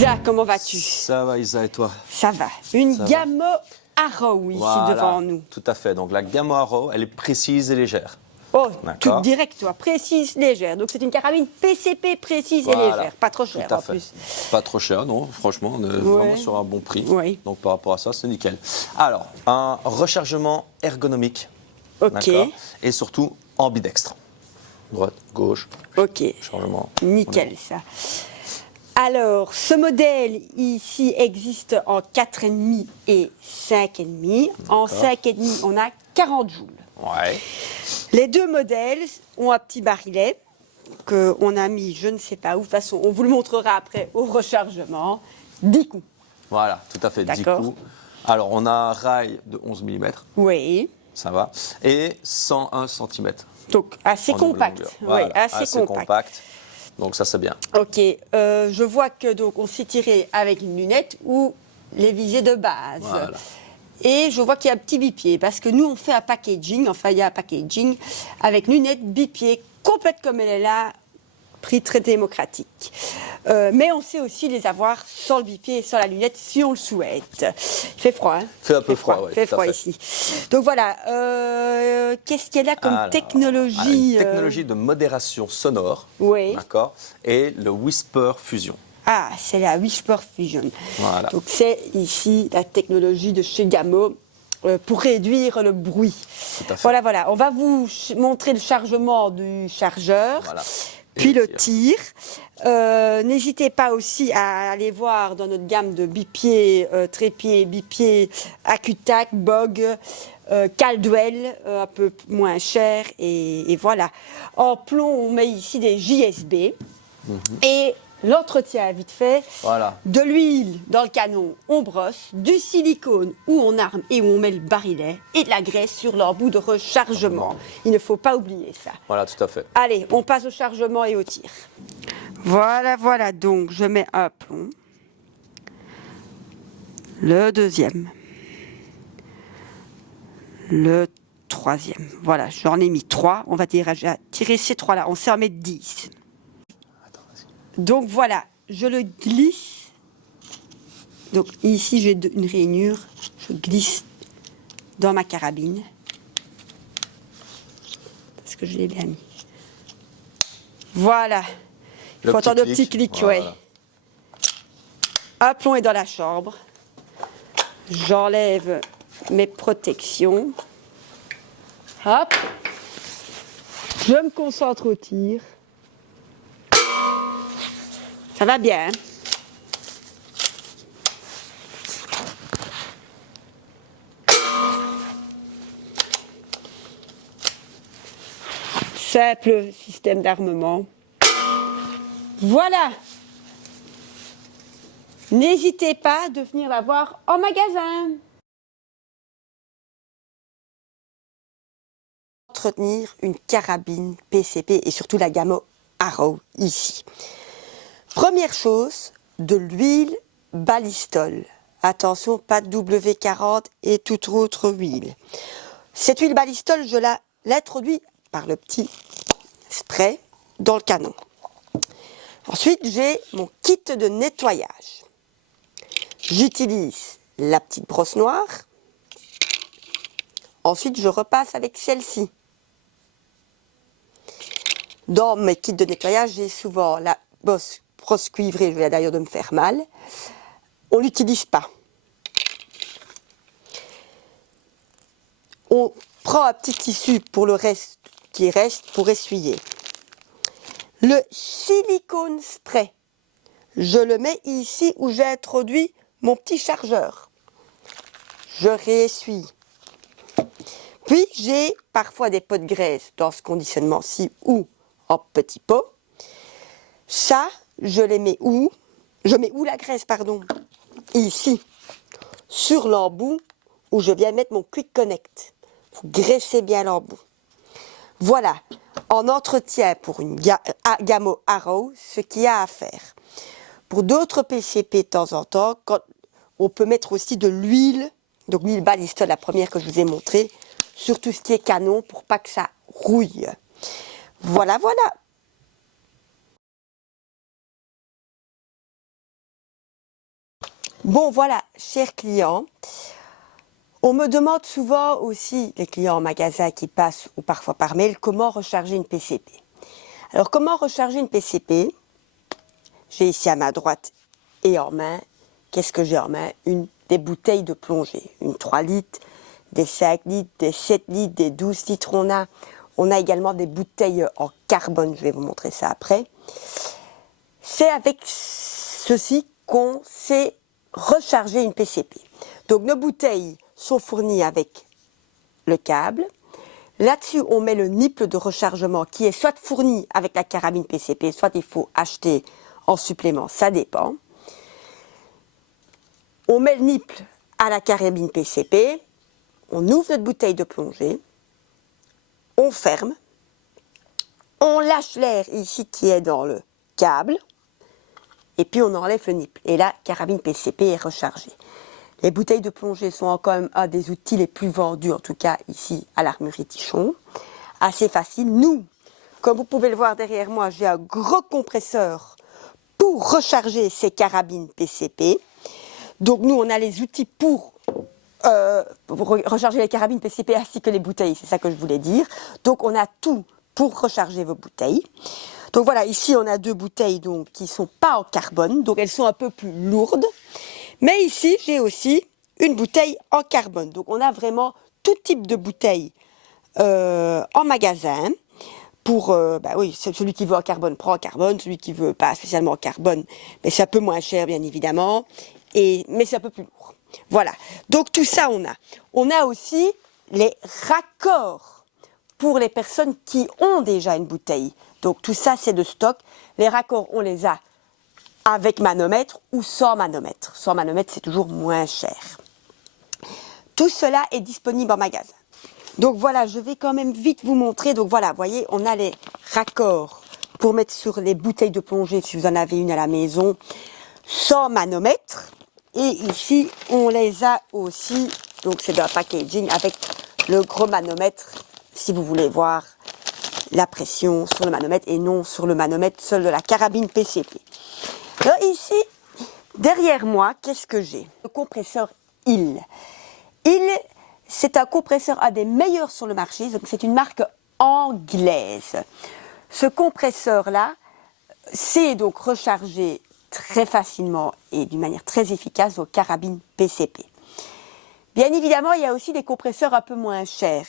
Isa, comment vas-tu? Ça va Isa et toi? Ça va. Une Ça va. Gamo Arrow ici Voilà, devant nous. tout à fait. Donc la Gamo Arrow, elle est précise et légère. Oh, D'accord. tout direct toi, précise, légère. Donc c'est une carabine PCP précise et Voilà, légère, pas trop chère tout à en fait. plus. Pas trop cher, non, franchement, on est vraiment sur un bon prix. Oui. Donc par rapport à ça, c'est nickel. Alors, un rechargement ergonomique. Ok. D'accord. Et surtout ambidextre. Droite, gauche, Ok. chargement. Nickel ça. Alors, ce modèle ici existe en 4,5 et 5,5. En 5,5, on a 40 joules. Ouais. Les deux modèles ont un petit barillet qu'on a mis, je ne sais pas où. De toute façon, on vous le montrera après au rechargement. 10 coups. Voilà, tout à fait, 10 D'accord. coups. Alors, on a un rail de 11 mm, Oui. ça va, et 101 cm. Donc, assez En double compact. longueur. Oui, Voilà, assez compact. Donc ça, c'est bien. Ok. Je vois que donc on s'est tiré avec une lunette ou les visées de base. Voilà. Et je vois qu'il y a un petit bipied parce que nous on fait un packaging, enfin il y a un packaging avec lunettes bipied complète comme elle est là, prix très démocratique. Mais on sait aussi les avoir sans le bipied et sans la lunette si on le souhaite. Il fait froid, hein? Fait un peu froid, ouais, Il fait tout à froid fait. ici. Donc voilà, qu'est-ce qu'il y a là comme Alors, technologie une technologie de modération sonore, Oui. d'accord, et le Whisper Fusion. Ah, c'est la Whisper Fusion. Voilà. Donc c'est ici la technologie de chez Gamo pour réduire le bruit. Tout à fait. Voilà, voilà. On va vous montrer le chargement du chargeur. Voilà. Puis Et le tir. N'hésitez pas aussi à aller voir dans notre gamme de bipieds, trépieds, bipieds, Acutac, Bog, Caldwell, un peu moins cher. Et voilà. En plomb, on met ici des JSB. Et l'entretien vite fait, Voilà. de l'huile dans le canon, on brosse, du silicone où on arme et où on met le barillet, et de la graisse sur l'embout de rechargement. Il ne faut pas oublier ça. Voilà, tout à fait. Allez, on passe au chargement et au tir. Voilà, voilà, donc je mets un plomb. Le deuxième. Le troisième. Voilà, j'en ai mis 3. On va tirer ces 3-là. On sait en mettre 10. Donc voilà, je le glisse. Donc ici, j'ai une rainure. Je glisse dans ma carabine. Parce que je l'ai bien mis. Voilà. Il Le faut petit entendre le petit clic, clic, voilà. ouais. Un plomb est dans la chambre. J'enlève mes protections. Hop. Je me concentre au tir. Ça va bien. Hein? Simple système d'armement. Voilà. N'hésitez pas de venir la voir en magasin. Entretenir une carabine PCP et surtout la Gamo Arrow ici. Première chose, de l'huile Ballistol. Attention, pas de W40 et toute autre huile. Cette huile Ballistol, je l'introduis par le petit spray dans le canon. Ensuite, j'ai mon kit de nettoyage. J'utilise la petite brosse noire. Ensuite, je repasse avec celle-ci. Dans mes kits de nettoyage, j'ai souvent la brosse cuivrée, je viens d'ailleurs de me faire mal. On n'utilise pas. On prend un petit tissu pour le reste qui reste pour essuyer. Le silicone spray, je le mets ici où j'ai introduit mon petit chargeur. Je réessuie. Puis j'ai parfois des pots de graisse dans ce conditionnement-ci ou en petits pots. Ça, je les mets où? Je mets où la graisse, pardon? Ici, sur l'embout où je viens mettre mon Quick Connect. Vous graissez bien l'embout. Voilà, en entretien pour une Gamo Arrow, ce qu'il y a à faire. Pour d'autres PCP de temps en temps, on peut mettre aussi de l'huile, donc l'huile Ballistol, la première que je vous ai montrée, sur tout ce qui est canon pour pas que ça rouille. Voilà, voilà. Bon, voilà, chers clients, on me demande souvent aussi, les clients en magasin qui passent ou parfois par mail, comment recharger une PCP. Alors, comment recharger une PCP? J'ai ici à ma droite et en main, qu'est-ce que j'ai en main? Des bouteilles de plongée, une 3 litres, des 5 litres, des 7 litres, des 12 litres. On a également des bouteilles en carbone, je vais vous montrer ça après. C'est avec ceci qu'on sait recharger une PCP. Donc nos bouteilles sont fournies avec le câble. Là-dessus, on met le nipple de rechargement qui est soit fourni avec la carabine PCP, soit il faut acheter en supplément, ça dépend. On met le nipple à la carabine PCP, on ouvre notre bouteille de plongée, on ferme, on lâche l'air ici qui est dans le câble, et puis on enlève le nipple. Et la carabine PCP est rechargée. Les bouteilles de plongée sont quand même un des outils les plus vendus, en tout cas ici à l'Armurerie Tichon. Assez facile. Nous, comme vous pouvez le voir derrière moi, j'ai un gros compresseur pour recharger ces carabines PCP. Donc nous, on a les outils pour recharger les carabines PCP ainsi que les bouteilles, c'est ça que je voulais dire. Donc on a tout pour recharger vos bouteilles. Donc voilà, ici on a 2 bouteilles donc, qui ne sont pas en carbone, donc elles sont un peu plus lourdes. Mais ici, j'ai aussi une bouteille en carbone. Donc on a vraiment tout type de bouteilles en magasin. Pour, oui, celui qui veut en carbone prend en carbone, celui qui veut pas spécialement en carbone, mais c'est un peu moins cher bien évidemment, mais c'est un peu plus lourd. Voilà, donc tout ça on a. On a aussi les raccords pour les personnes qui ont déjà une bouteille. Donc tout ça c'est de stock. Les raccords on les a avec manomètre ou sans manomètre. Sans manomètre c'est toujours moins cher. Tout cela est disponible en magasin. Donc voilà, je vais quand même vite vous montrer. Donc voilà, vous voyez, on a les raccords pour mettre sur les bouteilles de plongée, si vous en avez une à la maison, sans manomètre. Et ici, on les a aussi, donc c'est dans le packaging, avec le gros manomètre, si vous voulez voir la pression sur le manomètre et non sur le manomètre seul de la carabine PCP. Alors ici, derrière moi, qu'est-ce que j'ai? Le compresseur HIL. HIL, c'est un compresseur un des meilleurs sur le marché, donc c'est une marque anglaise. Ce compresseur-là, c'est donc recharger très facilement et d'une manière très efficace vos carabines PCP. Bien évidemment, il y a aussi des compresseurs un peu moins chers.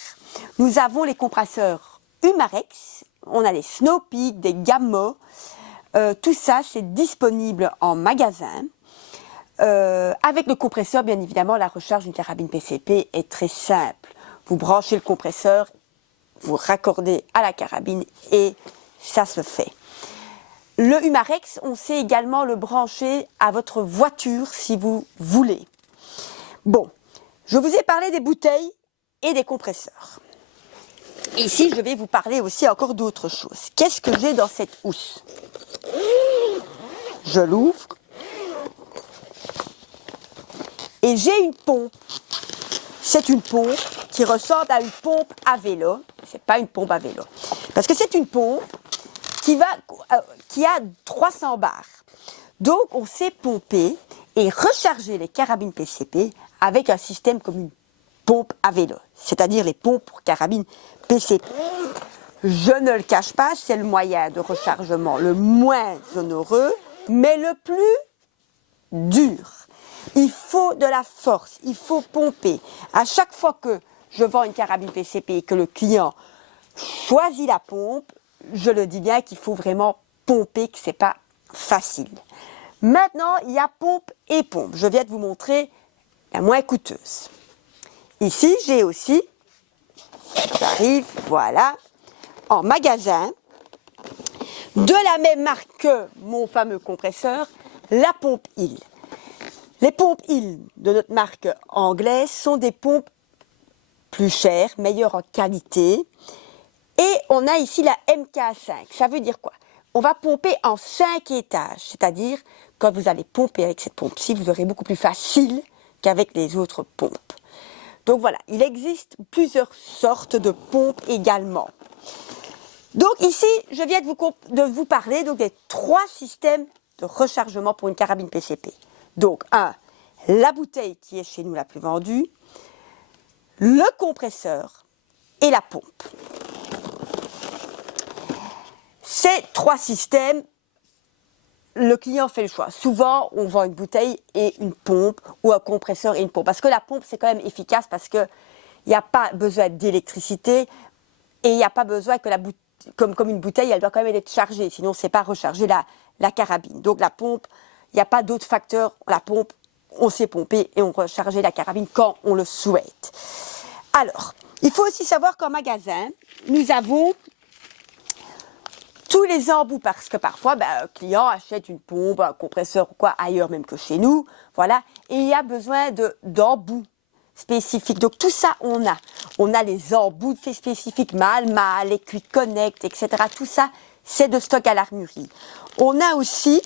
Nous avons les compresseurs Humarex, on a les Snowpeak, des Gamma, tout ça c'est disponible en magasin. Avec le compresseur, bien évidemment, la recharge d'une carabine PCP est très simple. Vous branchez le compresseur, vous raccordez à la carabine et ça se fait. Le Humarex, on sait également le brancher à votre voiture si vous voulez. Bon, je vous ai parlé des bouteilles et des compresseurs. Ici, je vais vous parler aussi encore d'autres choses. Qu'est-ce que j'ai dans cette housse? Je l'ouvre. Et j'ai une pompe. C'est une pompe qui ressemble à une pompe à vélo. C'est pas une pompe à vélo. Parce que c'est une pompe qui a 300 bars. Donc, on sait pomper et recharger les carabines PCP avec un système comme une pompe à vélo. C'est-à-dire les pompes pour carabines PCP. Je ne le cache pas, c'est le moyen de rechargement le moins onéreux, mais le plus dur. Il faut de la force, il faut pomper. À chaque fois que je vends une carabine PCP et que le client choisit la pompe, je le dis bien qu'il faut vraiment pomper, que ce n'est pas facile. Maintenant, il y a pompe et pompe. Je viens de vous montrer la moins coûteuse. Ici, j'ai aussi, j'arrive, voilà, en magasin, de la même marque que mon fameux compresseur, la pompe HIL. Les pompes HIL de notre marque anglaise sont des pompes plus chères, meilleures en qualité. Et on a ici la MK5. Ça veut dire quoi? On va pomper en 5 étages. C'est-à-dire, quand vous allez pomper avec cette pompe-ci, vous aurez beaucoup plus facile qu'avec les autres pompes. Donc voilà, il existe plusieurs sortes de pompes également. Donc ici, je viens de vous parler donc, des 3 systèmes de rechargement pour une carabine PCP. Donc, la bouteille qui est chez nous la plus vendue, le compresseur et la pompe. Ces 3 systèmes, le client fait le choix. Souvent, on vend une bouteille et une pompe, ou un compresseur et une pompe. Parce que la pompe, c'est quand même efficace parce qu'il n'y a pas besoin d'électricité et il n'y a pas besoin que comme une bouteille, elle doit quand même être chargée. Sinon, c'est pas recharger la carabine. Donc la pompe, il n'y a pas d'autre facteur. La pompe, on sait pomper et on recharge la carabine quand on le souhaite. Alors, il faut aussi savoir qu'en magasin, nous avons tous les embouts, parce que parfois, un client achète une pompe, un compresseur ou quoi, ailleurs même que chez nous, voilà, et il y a besoin d'embouts spécifiques. Donc tout ça, on a. On a les embouts spécifiques, mâle, les Quick Connect, etc. Tout ça, c'est de stock à l'armurerie. On a aussi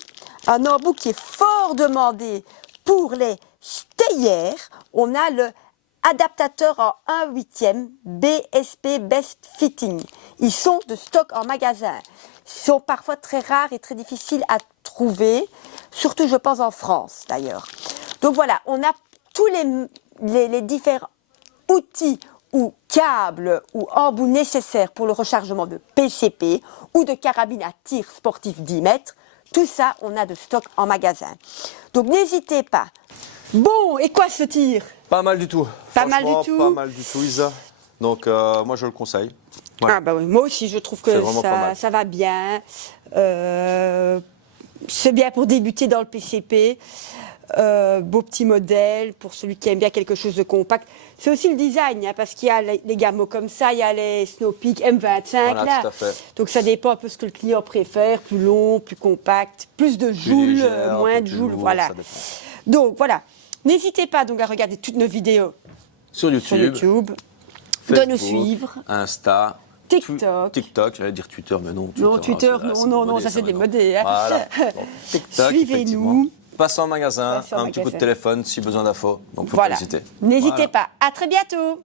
un embout qui est fort demandé pour les steyers. On a le adaptateur en 1/8 BSP Best Fitting. Ils sont de stock en magasin. Ils sont parfois très rares et très difficiles à trouver, surtout je pense en France d'ailleurs. Donc voilà, on a tous les différents outils ou câbles ou embouts nécessaires pour le rechargement de PCP ou de carabine à tir sportif 10 mètres. Tout ça, on a de stock en magasin. Donc n'hésitez pas. Bon, et quoi ce tir? Pas mal du tout. Pas mal du Franchement, tout. Pas mal du tout, Isa. Donc, moi, je le conseille. Ouais. Ah bah oui, moi aussi, je trouve C'est que vraiment pas mal. ça va bien. C'est bien pour débuter dans le PCP. Beau petit modèle pour celui qui aime bien quelque chose de compact. C'est aussi le design, hein, parce qu'il y a les gamos comme ça, il y a les Snowpeak M25 Voilà, là. tout à fait. Donc ça dépend un peu ce que le client préfère, plus long, plus compact, plus de joules, légère, moins un peu de plus joules, lourd, voilà. ça dépend. Donc voilà. N'hésitez pas donc à regarder toutes nos vidéos Sur YouTube, sur YouTube, de Facebook, nous suivre. Insta, TikTok. TikTok, j'allais dire Twitter, mais non. Non, Twitter, non, ça c'est démodé. Hein. Voilà. Bon, TikTok, Suivez-nous. effectivement. Passez en magasin, Passez en un petit coup de magasin. téléphone si besoin d'infos. Donc, faut Voilà. pas hésiter. N'hésitez Voilà. pas. À très bientôt.